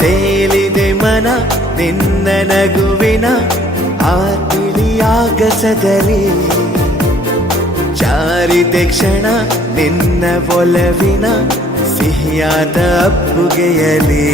ತೇಲಿದೆ ಮನ ನಿನ್ನ ನಗುವಿನ ಆ ತಿಳಿಯಾಗಸದಲ್ಲಿ ಚಾರಿದೆ ಕ್ಷಣ ನಿನ್ನ ಒಲವಿನ ಸಿಹಿಯಾದ ಅಪ್ಪುಗೆಯಲಿ.